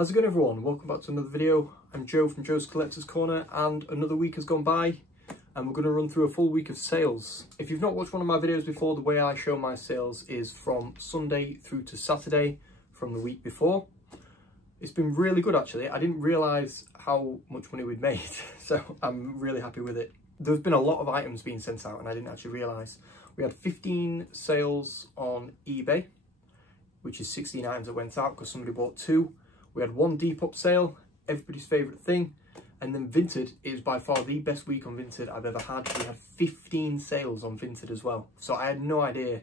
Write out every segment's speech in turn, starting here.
How's it going everyone? Welcome back to another video. I'm Joe from Joe's Collector's Corner and another week has gone by and we're going to run through a full week of sales. If you've not watched one of my videos before, the way I show my sales is from Sunday through to Saturday from the week before. It's been really good actually. I didn't realise how much money we'd made, so I'm really happy with it. There's been a lot of items being sent out and I didn't actually realise. We had 15 sales on eBay, which is 16 items that went out because somebody bought 2. We had 1 Depop sale, everybody's favourite thing. And then Vinted is by far the best week on Vinted I've ever had. We had 15 sales on Vinted as well. So I had no idea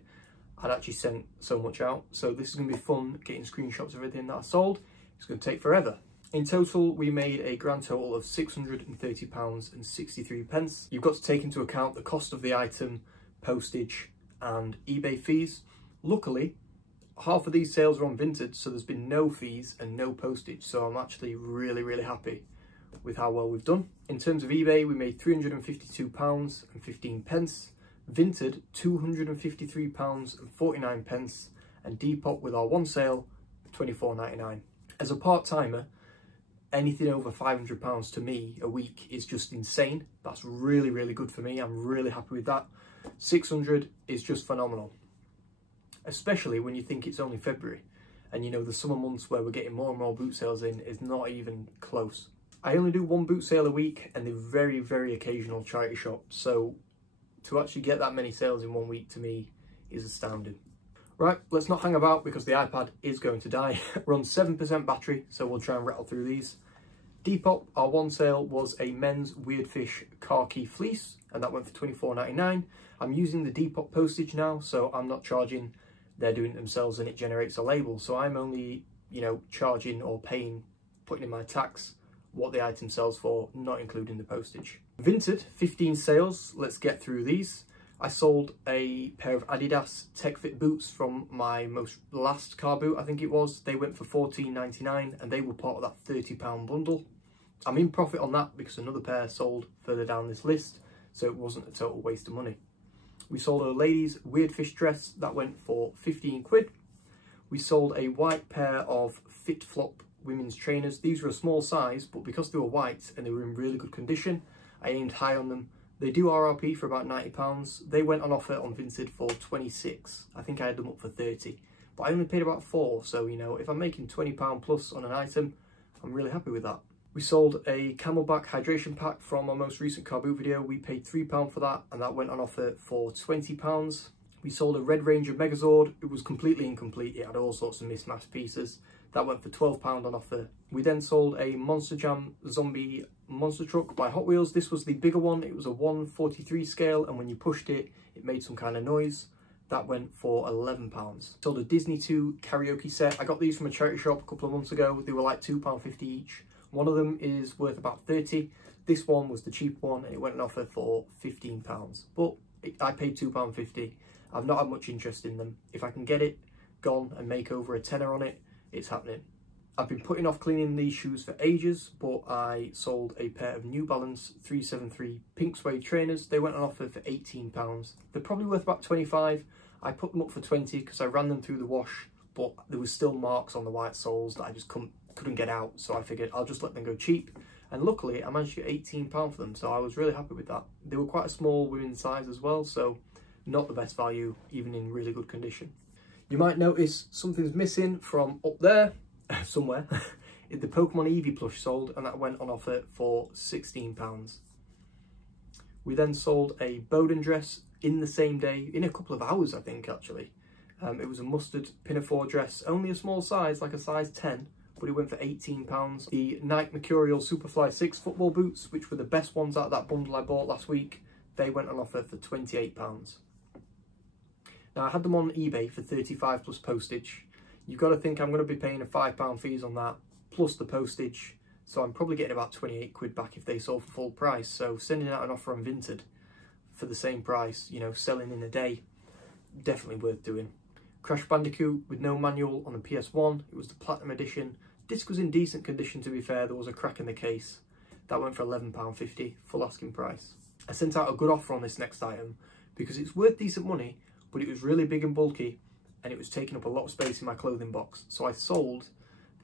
I'd actually sent so much out. So this is going to be fun, getting screenshots of everything that I sold. It's going to take forever. In total, we made a grand total of £630.63. You've got to take into account the cost of the item, postage and eBay fees. Luckily, half of these sales are on Vinted, so there's been no fees and no postage. So I'm actually really happy with how well we've done. In terms of eBay, we made £352.15. Vinted, £253.49. And Depop, with our 1 sale, £24.99. As a part-timer, anything over £500 to me a week is just insane. That's really good for me. I'm really happy with that. 600 is just phenomenal, especially when you think it's only February and you know the summer months where we're getting more and more boot sales in is not even close. I only do 1 boot sale a week and they're very occasional charity shop, so to actually get that many sales in 1 week to me is astounding. Right, let's not hang about because the iPad is going to die. We're on 7% battery, so we'll try and rattle through these. Depop, our 1 sale was a men's Weird Fish khaki fleece and that went for £24.99. I'm using the Depop postage now, so I'm not charging. They're doing it themselves and it generates a label. So I'm only, charging or paying, putting in my tax, what the item sells for, not including the postage. Vinted, 15 sales. Let's get through these. I sold a pair of Adidas Tech Fit boots from my last car boot, I think it was. They went for £14.99 and they were part of that £30 bundle. I'm in profit on that because another pair sold further down this list, so it wasn't a total waste of money. We sold a ladies' Weird Fish dress that went for 15 quid. We sold a white pair of Fit Flop women's trainers. These were a small size, but because they were white and they were in really good condition, I aimed high on them. They do RRP for about £90. They went on offer on Vinted for 26. I think I had them up for 30, but I only paid about 4. So, if I'm making £20 plus on an item, I'm really happy with that. We sold a Camelback hydration pack from our most recent car boot video. We paid £3 for that and that went on offer for £20. We sold a Red Ranger Megazord. It was completely incomplete. It had all sorts of mismatched pieces. That went for £12 on offer. We then sold a Monster Jam Zombie monster truck by Hot Wheels. This was the bigger one. It was a 1/43 scale and when you pushed it, it made some kind of noise. That went for £11. Sold a Disney 2 karaoke set. I got these from a charity shop a couple of months ago. They were like £2.50 each. One of them is worth about 30. This one was the cheap one and it went on offer for £15. But I paid £2.50. I've not had much interest in them. If I can get it gone and make over a tenner on it, it's happening. I've been putting off cleaning these shoes for ages, but I sold a pair of New Balance 373 pink suede trainers. They went on offer for £18. They're probably worth about 25. I put them up for 20 because I ran them through the wash, but there was still marks on the white soles that I just couldn't get out. So I figured I'll just let them go cheap. And luckily I managed to get £18 for them. So I was really happy with that. They were quite a small women's size as well. So not the best value, even in really good condition. You might notice something's missing from up there, somewhere. The Pokemon Eevee plush sold and that went on offer for £16. We then sold a Bowden dress in the same day, in a couple of hours I think actually. It was a mustard pinafore dress, only a small size, like a size 10, but it went for £18. The Nike Mercurial Superfly 6 football boots, which were the best ones out of that bundle I bought last week, they went on offer for £28. Now I had them on eBay for 35 plus postage. You've got to think I'm going to be paying a £5 fees on that, plus the postage. So I'm probably getting about 28 quid back if they sold for full price. So sending out an offer on Vinted for the same price, selling in a day, definitely worth doing. Crash Bandicoot with no manual on the PS1. It was the Platinum Edition. Disc was in decent condition to be fair. There was a crack in the case. That went for £11.50, full asking price. I sent out a good offer on this next item because it's worth decent money, but it was really big and bulky and it was taking up a lot of space in my clothing box. So I sold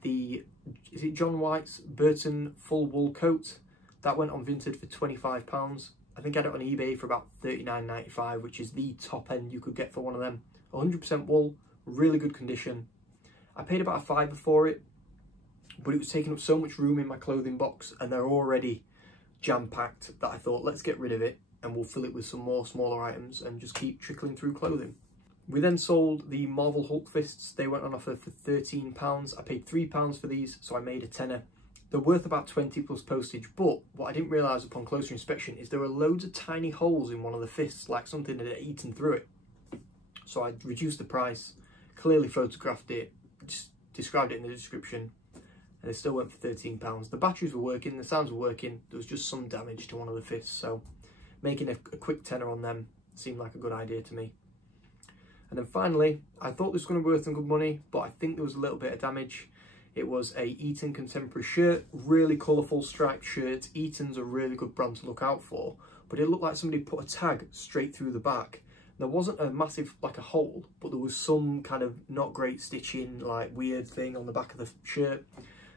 is it John White's Burton full wool coat? That went on Vinted for £25. I think I had it on eBay for about $39.95, which is the top end you could get for one of them. 100% wool, really good condition. I paid about a £5 for it, but it was taking up so much room in my clothing box and they're already jam-packed that I thought, let's get rid of it and we'll fill it with some more smaller items and just keep trickling through clothing. We then sold the Marvel Hulk fists. They went on offer for £13. I paid £3 for these, so I made a tenner. They're worth about 20 plus postage, but what I didn't realise upon closer inspection is there are loads of tiny holes in one of the fists, like something had eaten through it. So I reduced the price, clearly photographed it, just described it in the description, and it still went for £13. The batteries were working, the sounds were working, there was just some damage to one of the fists, so making a quick tenner on them seemed like a good idea to me. And then finally, I thought this was going to be worth some good money, but I think there was a little bit of damage. It was a Eton Contemporary shirt, really colourful striped shirt. Eton's a really good brand to look out for, but it looked like somebody put a tag straight through the back. There wasn't a massive, like a hole, but there was some kind of not great stitching, like weird thing on the back of the shirt.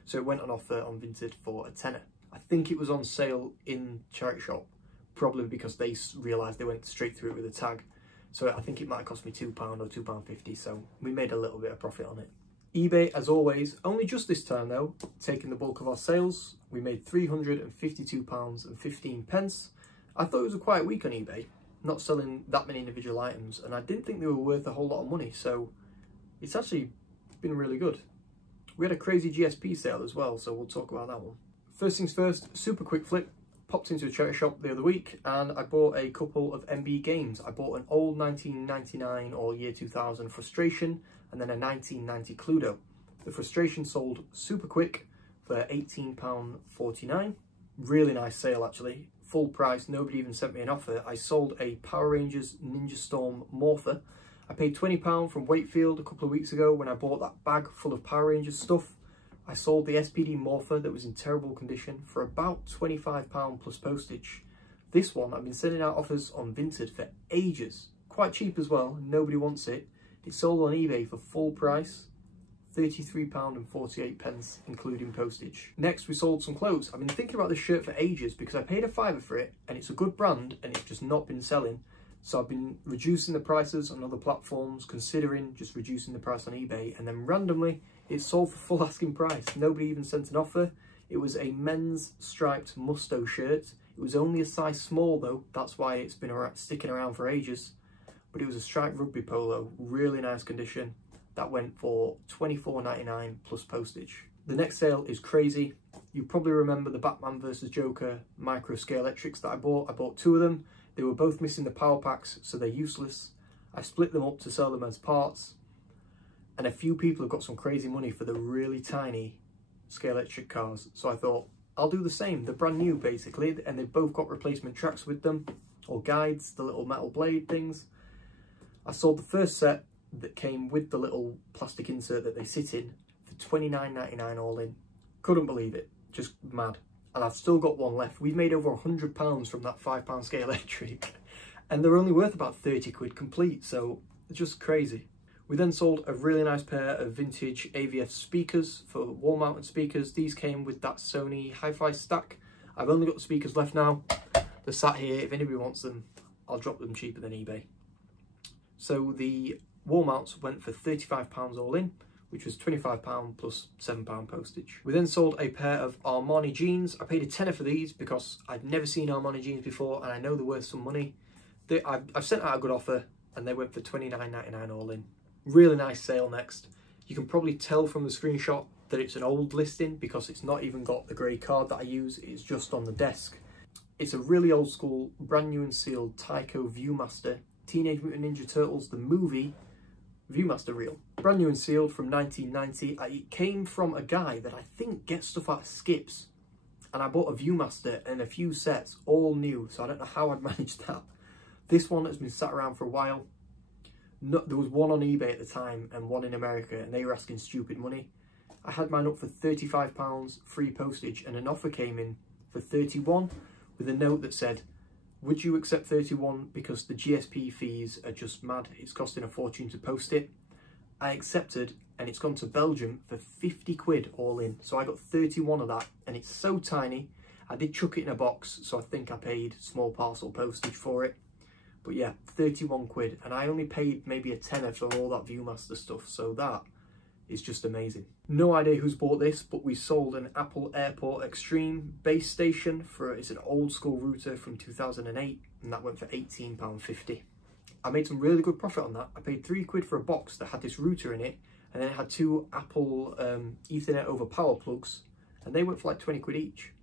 So it went on offer on Vinted for a tenner. I think it was on sale in charity shop, probably because they realised they went straight through it with a tag. So I think it might have cost me £2 or £2.50, so we made a little bit of profit on it. eBay, as always, only just this time though, taking the bulk of our sales. We made £352.15. I thought it was a quiet week on eBay, not selling that many individual items, and I didn't think they were worth a whole lot of money, so it's actually been really good. We had a crazy GSP sale as well, so we'll talk about that one. First things first, super quick flip. Popped into a charity shop the other week and I bought a couple of MB games. I bought an old 1999 or year 2000 Frustration and then a 1990 Cluedo. The Frustration sold super quick for £18.49. Really nice sale actually. Full price, nobody even sent me an offer. I sold a Power Rangers Ninja Storm Morpher. I paid £20 from Wakefield a couple of weeks ago when I bought that bag full of Power Rangers stuff. I sold the SPD Morpher that was in terrible condition for about £25 plus postage. This one, I've been sending out offers on Vinted for ages. Quite cheap as well, nobody wants it. It sold on eBay for full price, £33.48, including postage. Next, we sold some clothes. I've been thinking about this shirt for ages because I paid a £5 for it and it's a good brand and it's just not been selling. So I've been reducing the prices on other platforms, considering just reducing the price on eBay, and then randomly it sold for full asking price. Nobody even sent an offer. It was a men's striped Musto shirt. It was only a size small though, that's why it's been sticking around for ages. But it was a striped rugby polo, really nice condition. That went for £24.99 plus postage. The next sale is crazy. You probably remember the Batman vs Joker micro scale electrics that I bought. I bought two of them. They were both missing the power packs, so they're useless. I split them up to sell them as parts. And a few people have got some crazy money for the really tiny scale electric cars. So I thought, I'll do the same. They're brand new basically, and they've both got replacement tracks with them, or guides, the little metal blade things. I sold the first set that came with the little plastic insert that they sit in for £29.99 all in. Couldn't believe it, just mad. And I've still got one left. We've made over £100 from that £5 scale electric, and they're only worth about 30 quid complete, so it's just crazy. We then sold a really nice pair of vintage AVF speakers for wall mounted speakers. These came with that Sony hi-fi stack. I've only got the speakers left now. They're sat here. If anybody wants them, I'll drop them cheaper than eBay. So the wall mounts went for £35 all in, which was £25 plus £7 postage. We then sold a pair of Armani jeans. I paid a tenner for these because I'd never seen Armani jeans before and I know they're worth some money. I've sent out a good offer and they went for £29.99 all in. Really nice sale next. You can probably tell from the screenshot that it's an old listing because it's not even got the grey card that I use, it's just on the desk. It's a really old school, brand new and sealed Tyco Viewmaster Teenage Mutant Ninja Turtles, the movie, Viewmaster reel. Brand new and sealed from 1990. It came from a guy that I think gets stuff out of Skips. And I bought a Viewmaster and a few sets, all new, so I don't know how I'd managed that. This one has been sat around for a while. There was one on eBay at the time and one in America, and they were asking stupid money. I had mine up for £35 free postage, and an offer came in for £31 with a note that said, would you accept £31 because the GSP fees are just mad, it's costing a fortune to post it. I accepted, and it's gone to Belgium for 50 quid all in. So I got 31 of that, and it's so tiny. I did chuck it in a box, so I think I paid small parcel postage for it. But yeah, 31 quid, and I only paid maybe a tenner for all that Viewmaster stuff, so that is just amazing. No idea who's bought this, but we sold an Apple Airport Extreme base station for, it's an old school router from 2008, and that went for £18.50. I made some really good profit on that. I paid 3 quid for a box that had this router in it, and then it had 2 Apple Ethernet over power plugs, and they went for like 20 quid each.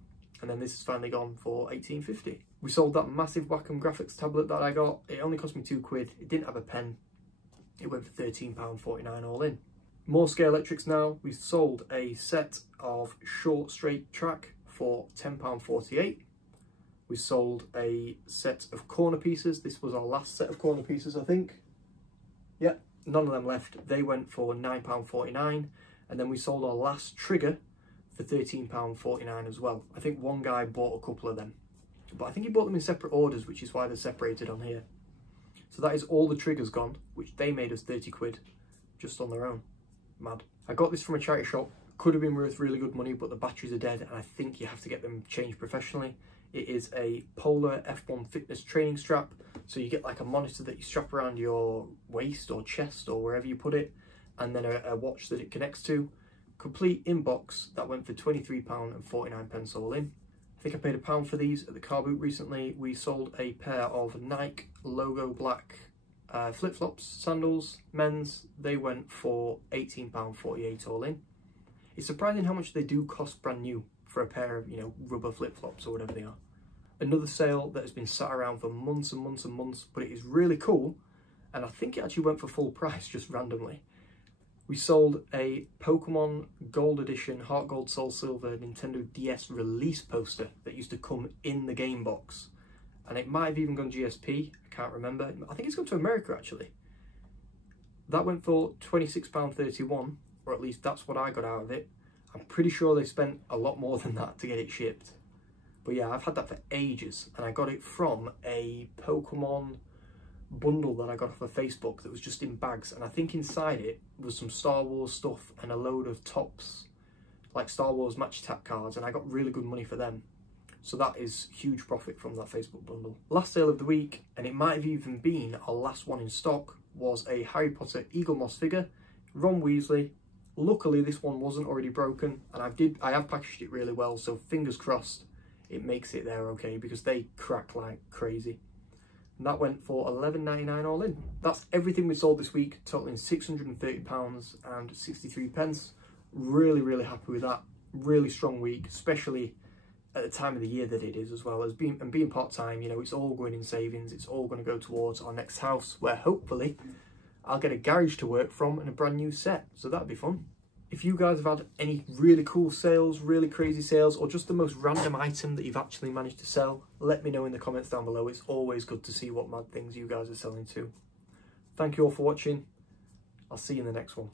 And then this has finally gone for £18.50. We sold that massive Wacom graphics tablet that I got. It only cost me 2 quid. It didn't have a pen. It went for £13.49 all in. More Scale Electrics now. We sold a set of short straight track for £10.48. We sold a set of corner pieces. This was our last set of corner pieces, I think. Yep, none of them left. They went for £9.49. And then we sold our last trigger for £13.49 as well. I think one guy bought a couple of them, but I think he bought them in separate orders, which is why they're separated on here. So that is all the triggers gone, which they made us 30 quid just on their own. Mad. I got this from a charity shop. Could have been worth really good money, but the batteries are dead, and I think you have to get them changed professionally. It is a Polar F1 fitness training strap. So you get like a monitor that you strap around your waist or chest or wherever you put it, and then a watch that it connects to. Complete inbox, that went for £23.49 all in. I think I paid £1 for these at the car boot recently. We sold a pair of Nike logo black flip-flops, sandals, men's. They went for £18.48 all in. It's surprising how much they do cost brand new for a pair of, you know, rubber flip-flops or whatever they are. Another sale that has been sat around for months and months and months, but it is really cool, and I think it actually went for full price just randomly. We sold a Pokemon Gold Edition Heart Gold Soul Silver Nintendo DS release poster that used to come in the game box. And it might have even gone GSP, I can't remember. I think it's gone to America actually. That went for £26.31, or at least that's what I got out of it. I'm pretty sure they spent a lot more than that to get it shipped. But yeah, I've had that for ages, and I got it from a Pokemon bundle that I got off of Facebook that was just in bags, and I think inside it was some Star Wars stuff and a load of tops, like Star Wars match attack cards, and I got really good money for them. So that is huge profit from that Facebook bundle. Last sale of the week, and it might have even been our last one in stock, was a Harry Potter Eagle Moss figure, Ron Weasley. Luckily this one wasn't already broken, and I have packaged it really well, so fingers crossed it makes it there okay, because they crack like crazy. And that went for £11.99 all in. That's everything we sold this week, totaling £630.63. Really happy with that. Really strong week, especially at the time of the year that it is, as well as being part-time. You know, it's all going in savings. It's all going to go towards our next house, where hopefully I'll get a garage to work from and a brand new set. So that'd be fun. If you guys have had any really cool sales, really crazy sales, or just the most random item that you've actually managed to sell, let me know in the comments down below. It's always good to see what mad things you guys are selling too. Thank you all for watching. I'll see you in the next one.